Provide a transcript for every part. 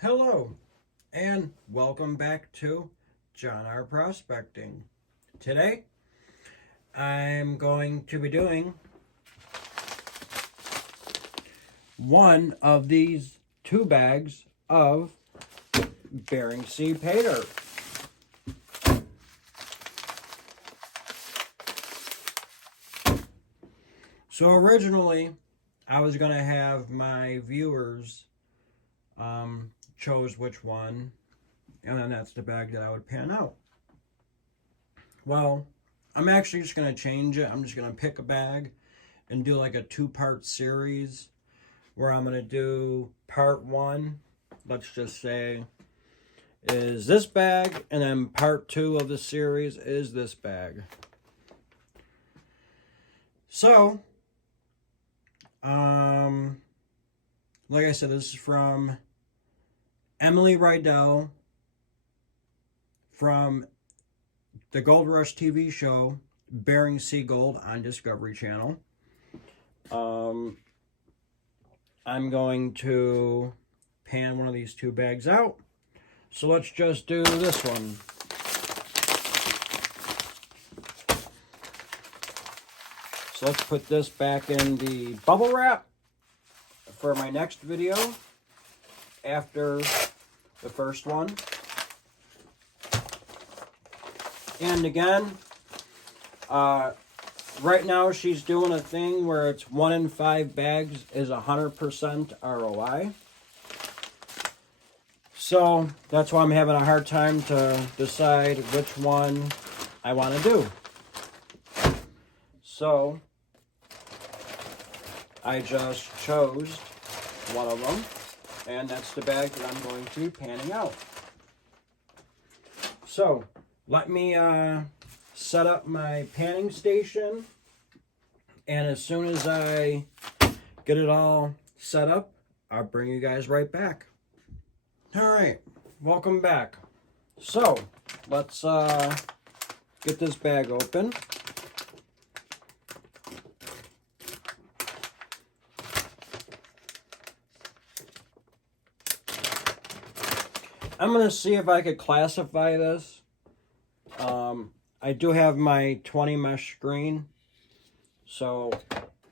Hello, and welcome back to John R. Prospecting. Today, I'm going to be doing one of these 2 bags of Bering Sea Paydirt. So originally, I was going to have my viewers chose which one, and then that's the bag that I would pan out. Well, I'm actually just going to change it. I'm just going to pick a bag and do like a 2-part series where I'm going to do part 1, let's just say, is this bag, and then part 2 of the series is this bag. So, like I said, this is from Emily Riedel from the Gold Rush TV show, Bering Sea Gold on Discovery Channel. I'm going to pan one of these 2 bags out. So let's just do this one. So let's put this back in the bubble wrap for my next video after the first one. And again, right now she's doing a thing where it's 1 in 5 bags is 100% ROI. So that's why I'm having a hard time to decide which one I want to do. So I just chose one of them, and that's the bag that I'm going to be panning out. So let me set up my panning station, and as soon as I get it all set up, I'll bring you guys right back. Alright, welcome back. So let's get this bag open. I'm going to see if I could classify this. I do have my 20 mesh screen, so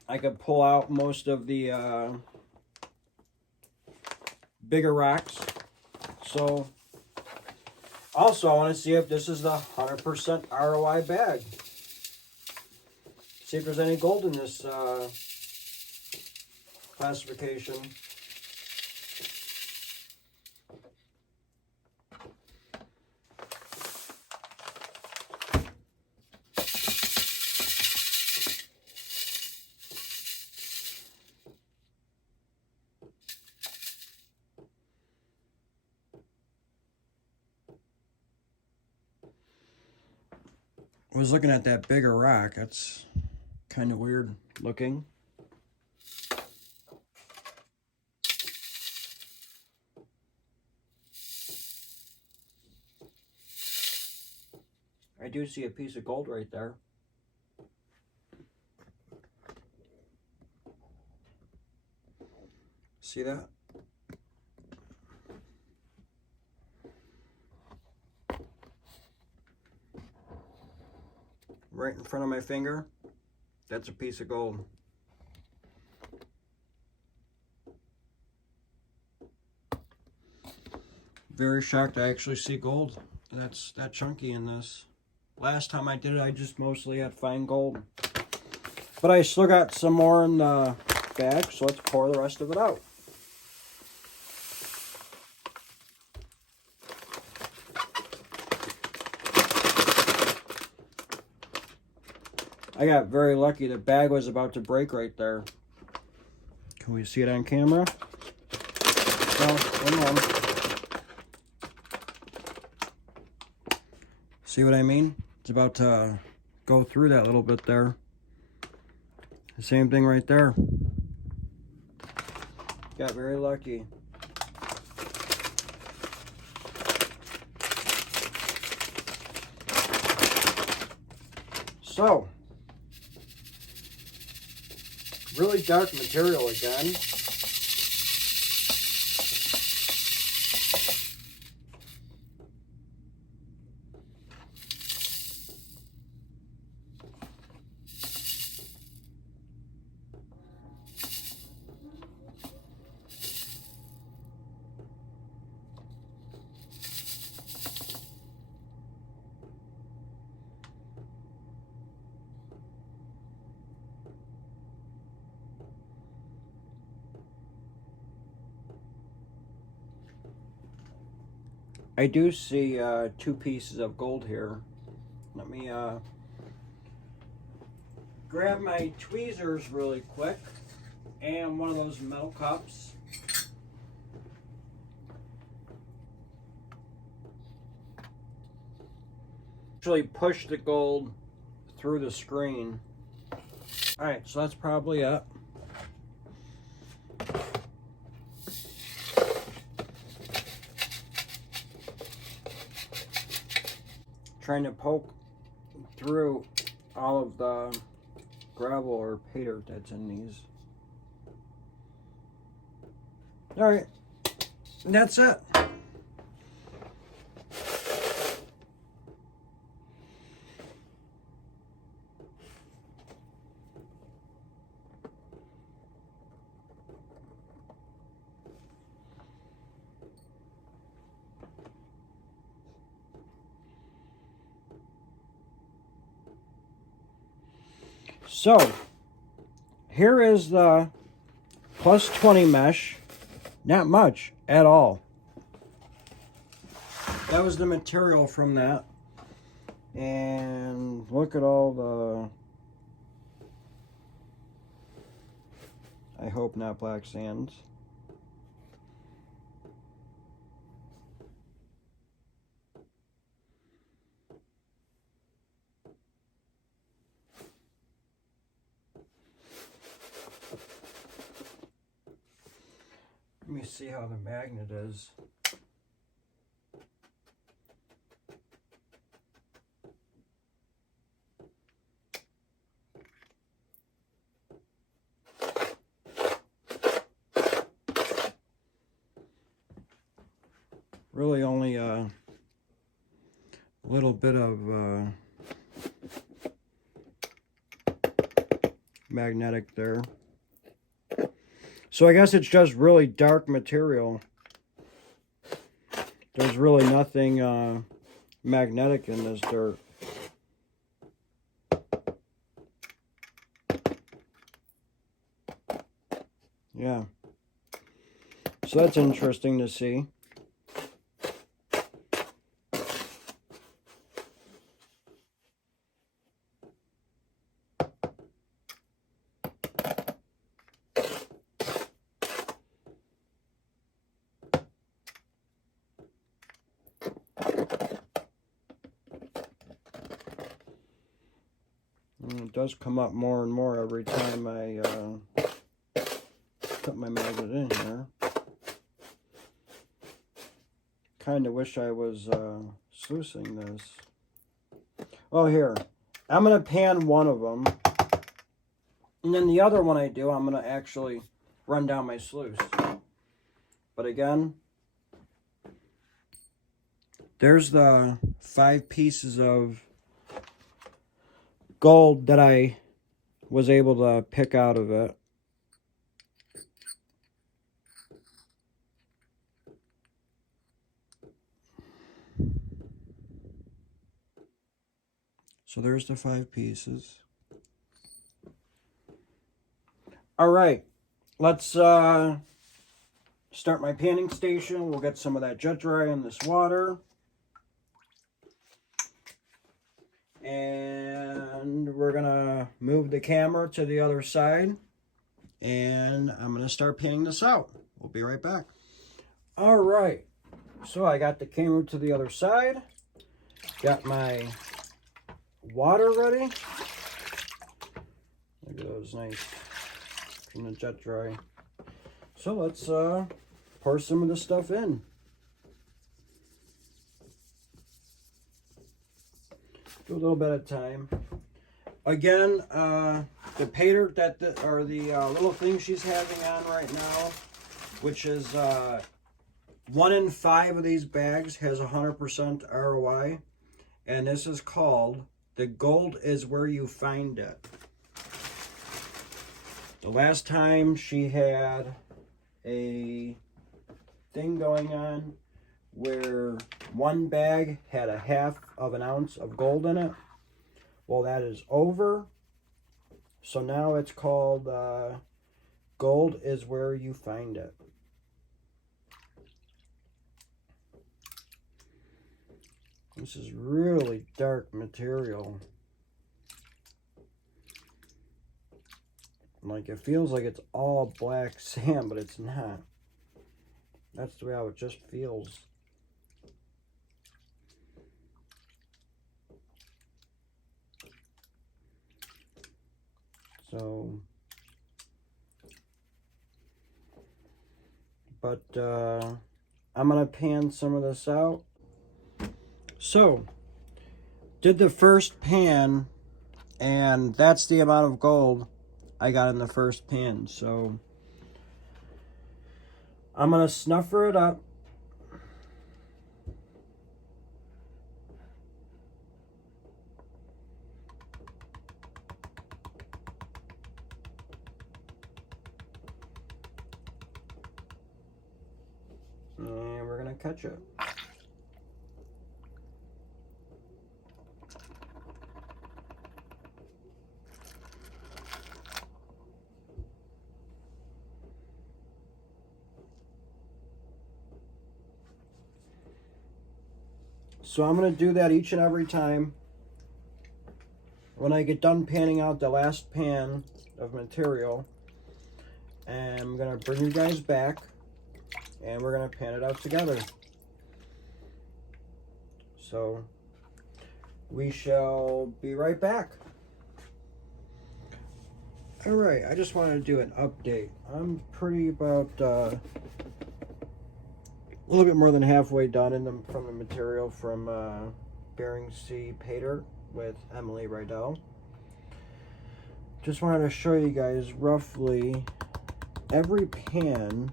I could pull out most of the bigger rocks. So also I want to see if this is the 100% ROI bag. See if there's any gold in this classification. I was looking at that bigger rock. That's kind of weird looking. I do see a piece of gold right there. See that? Right in front of my finger, that's a piece of gold. Very shocked I actually see gold that's that chunky in this. Last time I did it, I just mostly had fine gold. But I still got some more in the bag, so let's pour the rest of it out. I got very lucky. The bag was about to break right there. Can we see it on camera? No, one more. See what I mean? It's about to go through that little bit there. The same thing right there. Got very lucky. So, really dark material again. I do see 2 pieces of gold here. Let me grab my tweezers really quick and one of those metal cups. Actually push the gold through the screen. Alright, so that's probably it. Trying to poke through all of the gravel or pay dirt that's in these. Alright, that's it. So, here is the plus 20 mesh. Not much at all. That was the material from that. And look at all the, I hope not black sands. Let me see how the magnet is. Really only a little bit of magnetic there. So I guess it's just really dark material. There's really nothing magnetic in this dirt. Yeah. So that's interesting to see. It does come up more and more every time I put my magnet in here. Kind of wish I was sluicing this. Oh, here. I'm going to pan one of them. And then the other one I do, I'm going to actually run down my sluice. But again, there's the 5 pieces of gold that I was able to pick out of it. So there's the 5 pieces. All right, let's start my panning station. We'll get some of that jet dry in this water. And we're gonna move the camera to the other side. And I'm gonna start panning this out. We'll be right back. All right, so I got the camera to the other side. Got my water ready. Look at those nice from the jet dry. So let's pour some of this stuff in. Do a little bit at a time. Again, the paydirt or the little thing she's having on right now, which is 1 in 5 of these bags has 100% ROI, and this is called "The Gold Is Where You Find It." The last time she had a thing going on where one bag had a 1/2 ounce of gold in it. Well, that is over. So now it's called Gold Is Where You Find It. This is really dark material. Like, it feels like it's all black sand, but it's not. That's the way how it just feels. So, but I'm gonna pan some of this out. So, did the first pan, and that's the amount of gold I got in the first pan. So, I'm gonna snuffer it up. And we're gonna catch it. So I'm going to do that each and every time. When I get done panning out the last pan of material, and I'm going to bring you guys back, and we're going to pan it out together. So we shall be right back. Alright, I just wanted to do an update. I'm pretty about a little bit more than halfway done from the material from Bering Sea Paydirt with Emily Riedel. Just wanted to show you guys roughly every pan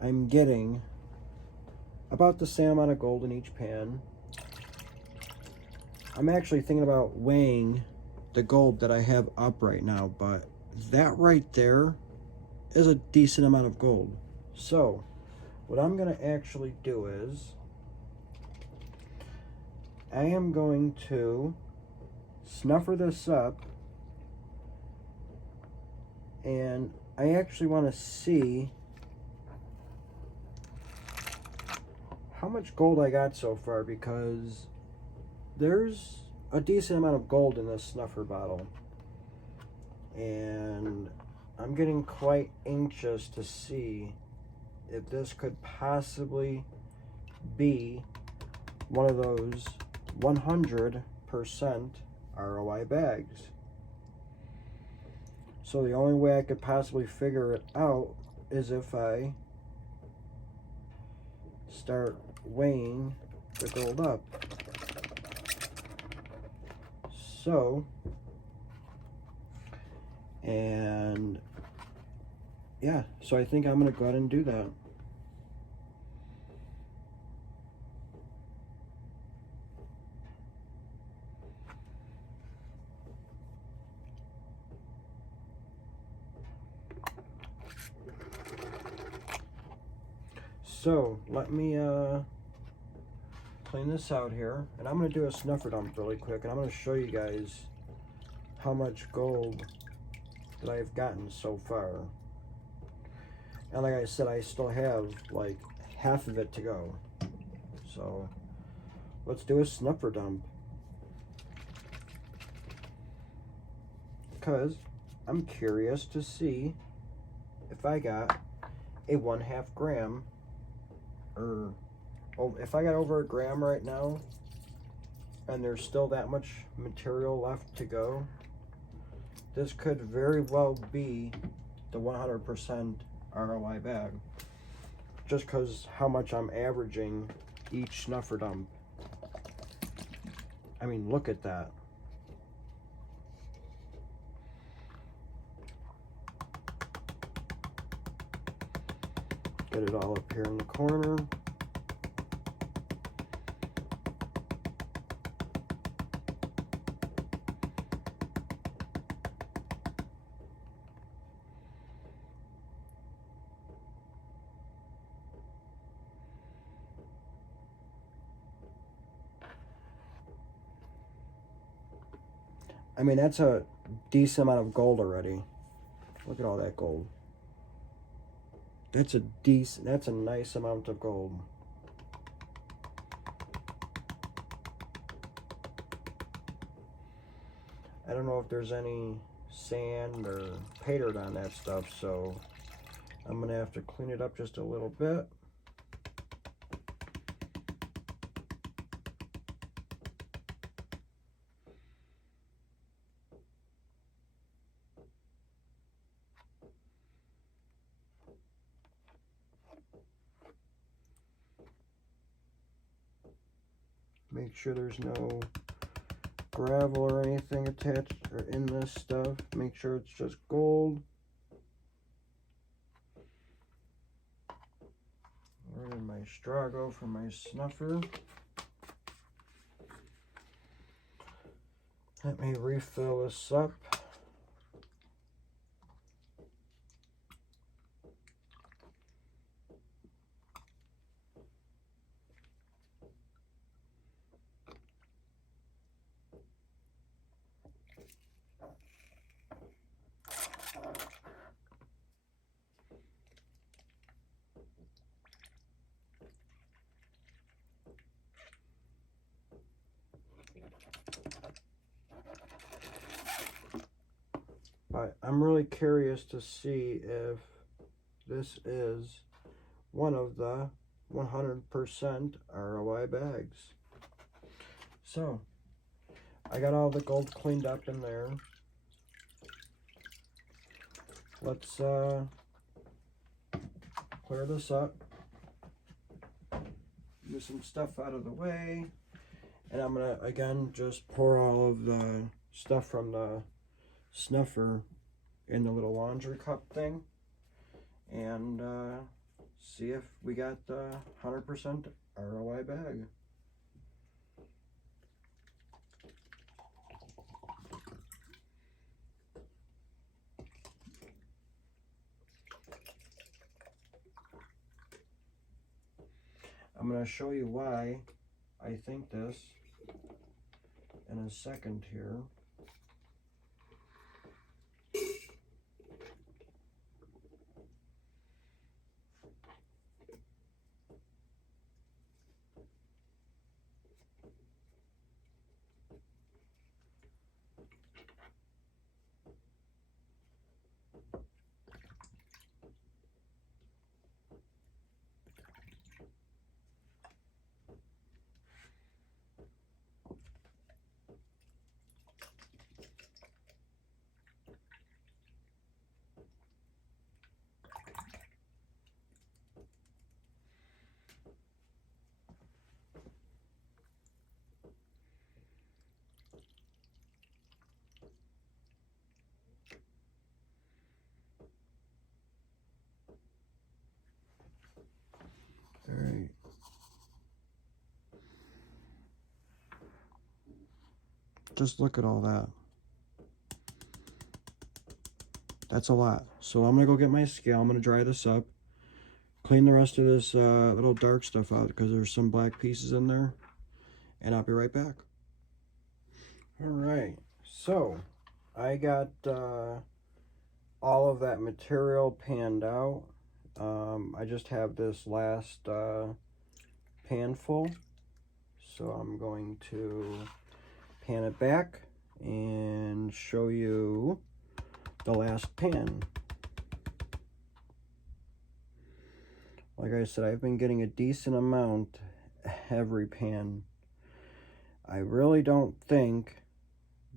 I'm getting about the same amount of gold in each pan. I'm actually thinking about weighing the gold that I have up right now, but that right there is a decent amount of gold. So what I'm going to actually do is I am going to snuffer this up, and I actually want to see how much gold I got so far, because there's a decent amount of gold in this snuffer bottle, and I'm getting quite anxious to see if this could possibly be one of those 100% ROI bags. So the only way I could possibly figure it out is if I start weighing the gold up. So, and yeah, so I think I'm going to go ahead and do that. So, let me clean this out here, and I'm going to do a snuffer dump really quick, and I'm going to show you guys how much gold that I've gotten so far. And like I said, I still have like half of it to go. So let's do a snuffer dump, because I'm curious to see if I got a 1/2 gram, or if I got over a gram right now and there's still that much material left to go. This could very well be the 100% ROI bag, just because how much I'm averaging each snuffer dump. I mean, look at that. Get it all up here in the corner. I mean, that's a decent amount of gold already. Look at all that gold. That's a nice amount of gold. don't know if there's any sand or pay dirt on that stuff, so I'm gonna have to clean it up just a little bit. Make sure there's no gravel or anything attached or in this stuff. Make sure it's just gold. Where did my straw go for my snuffer? Let me refill this up. But I'm really curious to see if this is one of the 100% ROI bags. So, I got all the gold cleaned up in there. Let's clear this up. Move some stuff out of the way. And I'm gonna, again, just pour all of the stuff from the snuffer in the little laundry cup thing. And see if we got the 100% ROI bag. I'm going to show you why I think this in a second here. Alright. Just look at all that. That's a lot. So I'm going to go get my scale. I'm going to dry this up. Clean the rest of this little dark stuff out because there's some black pieces in there. And I'll be right back. Alright. So, I got all of that material panned out. I just have this last pan full. So I'm going to pan it back and show you the last pan. Like I said, I've been getting a decent amount every pan. I really don't think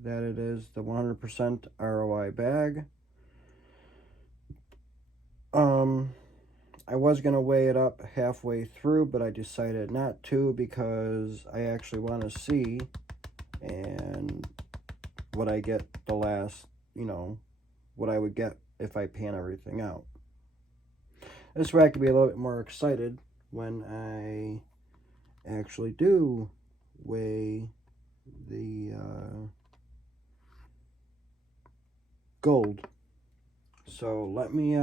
that it is the 100% ROI bag. I was going to weigh it up halfway through, but I decided not to because I actually want to see and what I get the last, what I would get if I pan everything out. This way I could be a little bit more excited when I actually do weigh the gold. So let me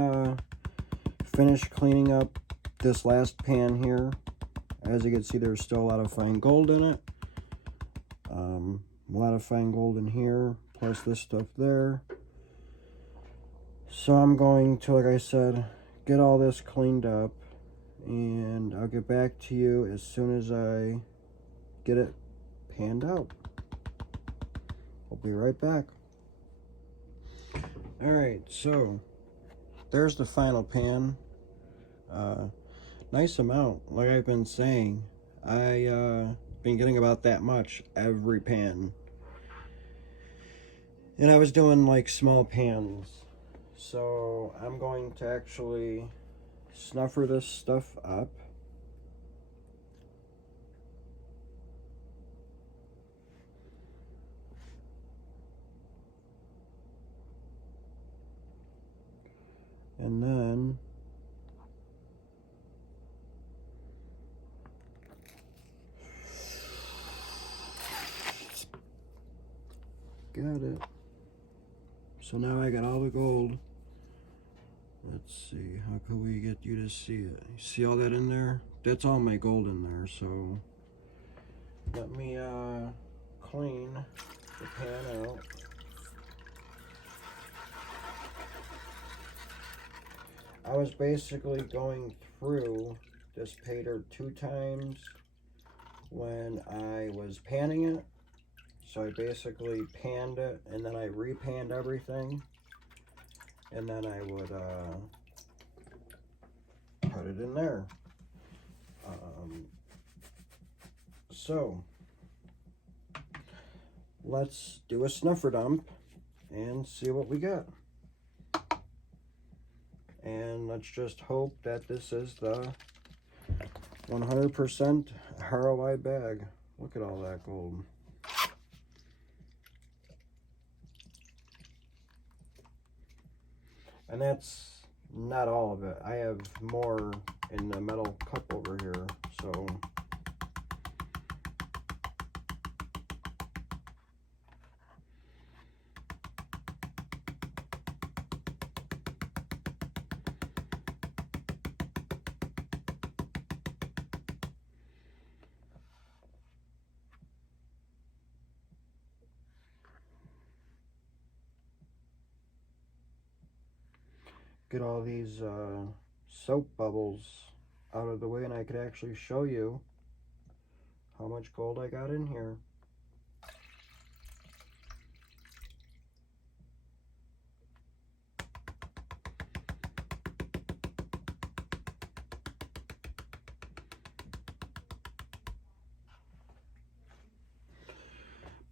finish cleaning up this last pan here. As you can see, there's still a lot of fine gold in it. A lot of fine gold in here, plus this stuff there. So I'm going to, like I said, get all this cleaned up, and I'll get back to you as soon as I get it panned out. I'll be right back. Alright, so there's the final pan. Nice amount, like I've been saying. Been getting about that much every pan. And I was doing like small pans. So I'm going to actually snuffer this stuff up. And then got it. So now I got all the gold. Let's see, how can we get you to see it? You see all that in there? That's all my gold in there, so let me clean the pan out. I was basically going through this paydirt 2 times when I was panning it. So I basically panned it and then I repanned everything. And then I would put it in there. So let's do a snuffer dump and see what we get. And let's just hope that this is the 100% ROI bag. Look at all that gold. And that's not all of it. I have more in the metal cup over here, so get all these soap bubbles out of the way and I could actually show you how much gold I got in here.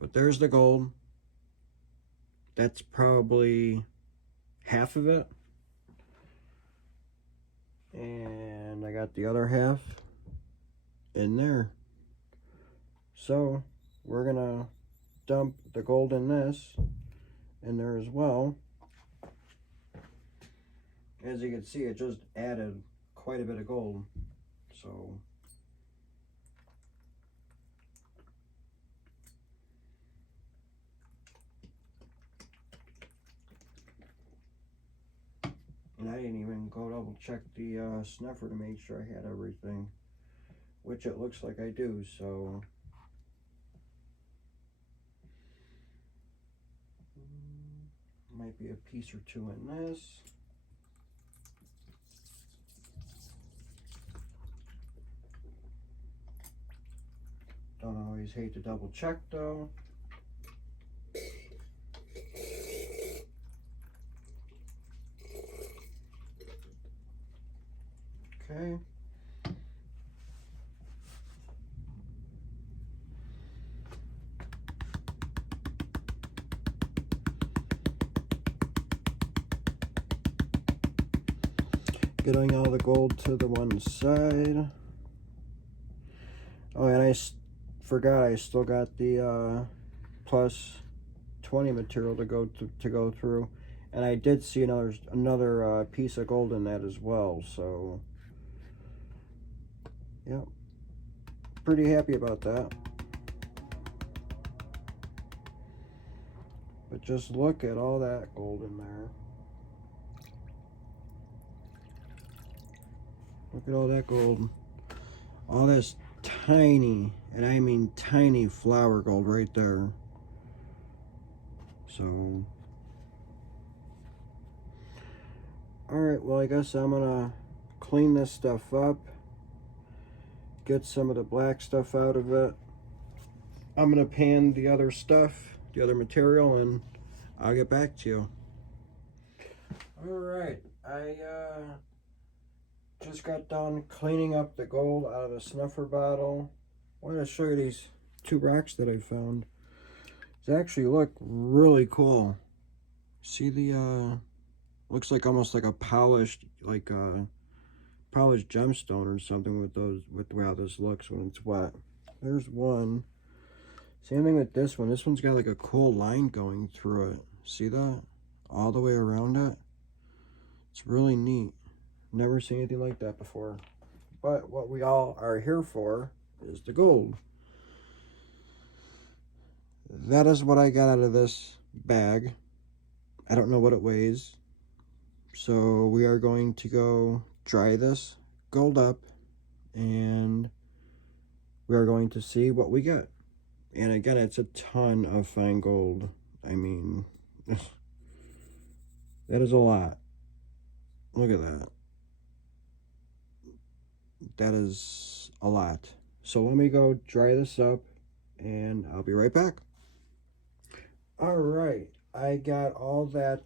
But there's the gold. That's probably half of it. And I got the other half in there. So we're gonna dump the gold in this in there as well. As you can see, it just added quite a bit of gold. So and I didn't even go double check the snuffer to make sure I had everything, which it looks like I do. So might be a piece or two in this. Don't always hate to double check though. Okay. Getting all the gold to the one side. Oh, and I forgot I still got the plus 20 material to go through, and I did see another piece of gold in that as well. So, yeah, pretty happy about that. But just look at all that gold in there. Look at all that gold. All this tiny, and I mean tiny flower gold right there. So, alright, well I guess I'm gonna clean this stuff up. Get some of the black stuff out of it. I'm gonna pan the other stuff, the other material, and I'll get back to you. Alright, I just got done cleaning up the gold out of the snuffer bottle. I wanted to show you these two rocks that I found. They actually look really cool. See the looks like almost like a polished polished gemstone or something with how this looks when it's wet. There's one. Same thing with this one. This one's got like a cool line going through it. See that? All the way around it. It's really neat. Never seen anything like that before. But what we all are here for is the gold. That is what I got out of this bag. I don't know what it weighs. So we are going to go dry this gold up and we are going to see what we get. And again, it's a ton of fine gold. I mean, that is a lot. Look at that. That is a lot. So let me go dry this up and I'll be right back. All right, I got all that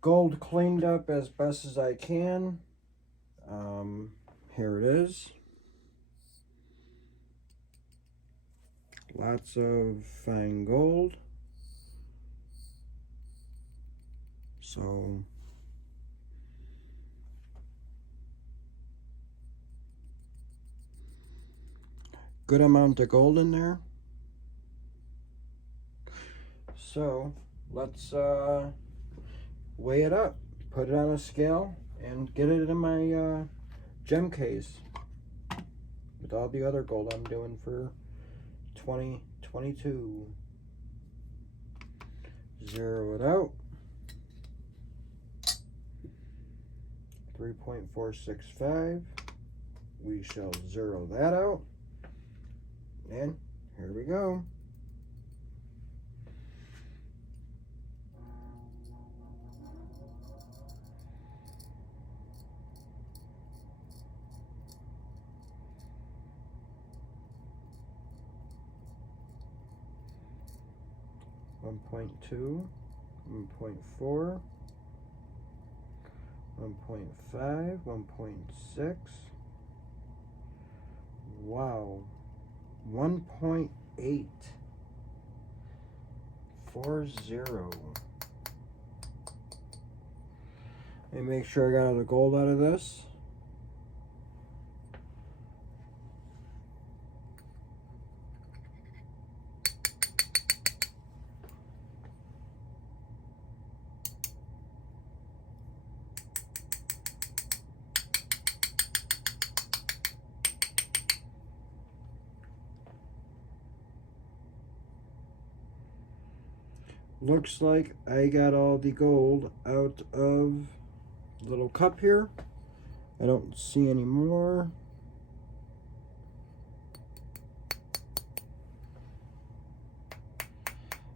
gold cleaned up as best as I can. Here it is. Lots of fine gold. So good amount of gold in there. So let's weigh it up, put it on a scale, and get it in my gem case with all the other gold I'm doing for 2022. Zero it out. 3.465. We shall zero that out. And here we go. One point two, 1.4, 1.5, 1.6. Wow. 1.840. Let me make sure I got all the gold out of this. Looks like I got all the gold out of the little cup here. I don't see any more.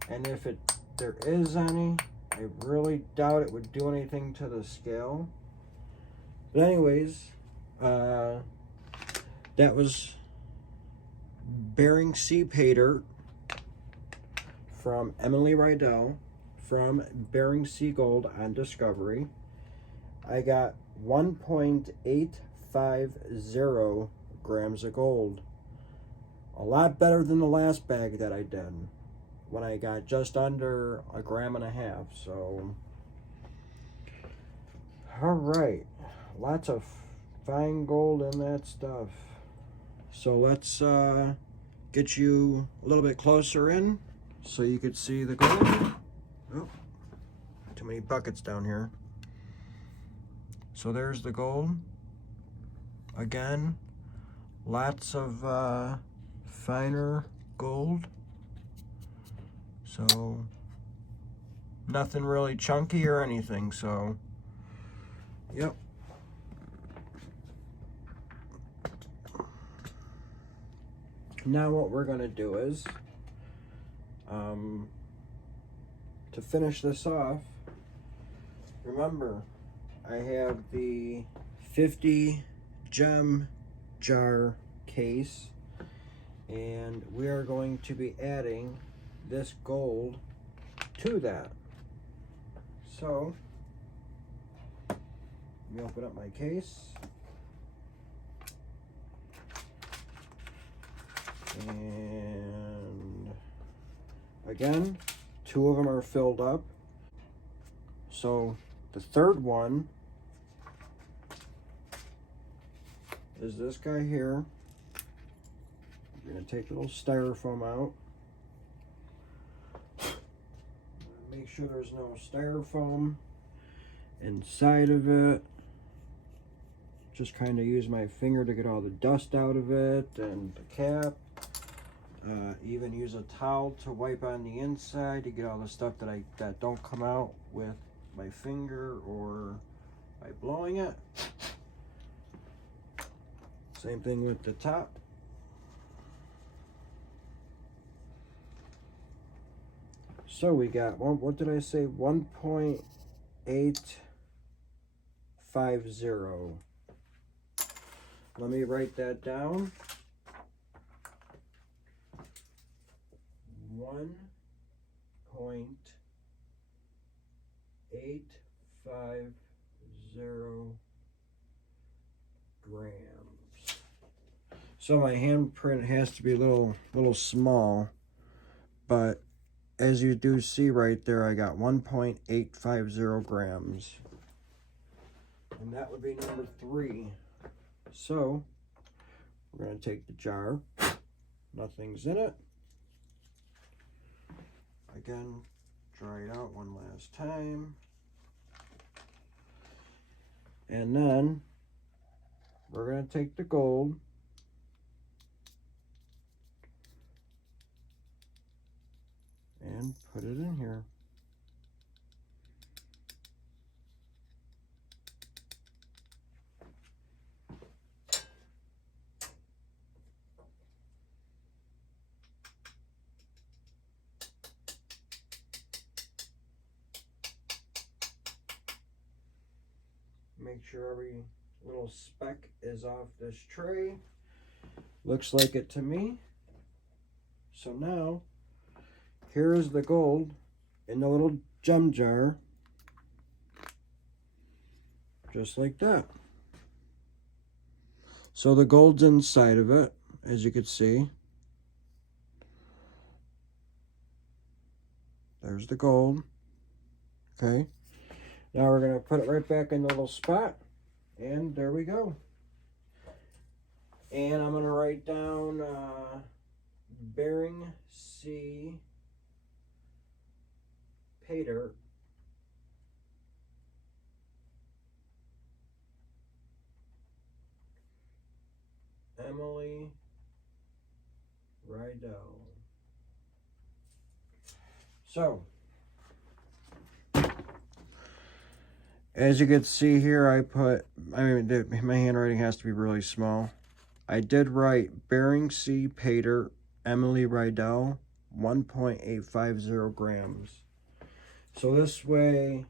And if there is any, I really doubt it would do anything to the scale. But anyways, that was Bering Sea Paydirt from Emily Riedel from Bering Sea Gold on Discovery. I got 1.850 grams of gold. A lot better than the last bag that I did when I got just under 1.5 grams. So, all right, lots of fine gold in that stuff. So let's get you a little bit closer in so you could see the gold. Oh, too many buckets down here. So there's the gold. Again, lots of finer gold. So nothing really chunky or anything. So, yep. Now what we're gonna do is, to finish this off, remember, I have the 50 gem jar case, and we are going to be adding this gold to that. So, let me open up my case. And again, 2 of them are filled up. So the third one is this guy here. I'm going to take a little styrofoam out. Make sure there's no styrofoam inside of it. Just kind of use my finger to get all the dust out of it and the cap. Even use a towel to wipe on the inside to get all the stuff that don't come out with my finger or by blowing it. Same thing with the top. So we got what did I say? 1.850. Let me write that down. 1.850 grams. So my handprint has to be a little small, but as you do see right there, I got 1.850 grams. And that would be number 3. So we're going to take the jar. Nothing's in it. Again, dry it out one last time. And then we're going to take the gold and put it in here. Make sure every little speck is off this tray. Looks like it to me. So now, here is the gold in the little gem jar. Just like that. So the gold's inside of it, as you can see. There's the gold. Okay. Now we're going to put it right back in the little spot. And there we go. And I'm going to write down Bering Sea Paydirt. Emily Riedel. So, as you can see here, my handwriting has to be really small. I did write Bering Sea Paydirt, Emily Riedel, 1.850 grams. So this way,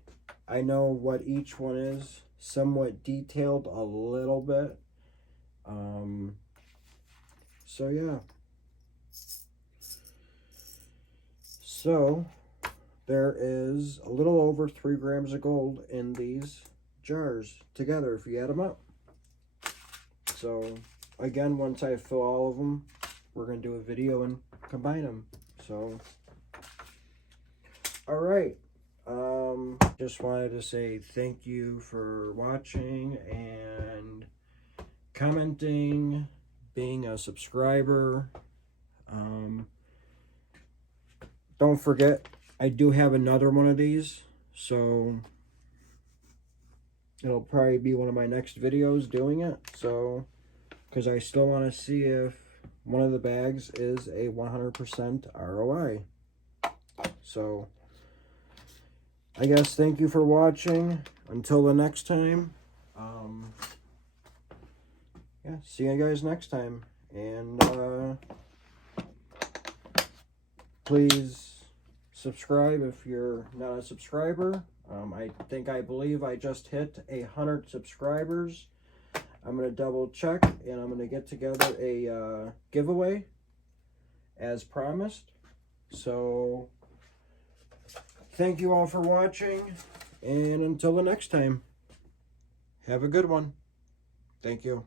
I know what each one is, somewhat detailed a little bit. So yeah. So there is a little over 3 grams of gold in these jars together if you add them up. So again, once I fill all of them, we're going to do a video and combine them. So, all right. Just wanted to say thank you for watching and commenting, being a subscriber. Don't forget, I do have another one of these, so it'll probably be one of my next videos doing it. So, because I still want to see if one of the bags is a 100% ROI. So, I guess thank you for watching. Until the next time. Yeah, see you guys next time. And please subscribe if you're not a subscriber. I believe I just hit 100 subscribers. I'm going to double check, and I'm going to get together a giveaway as promised. So thank you all for watching, And until the next time, have a good one. Thank you.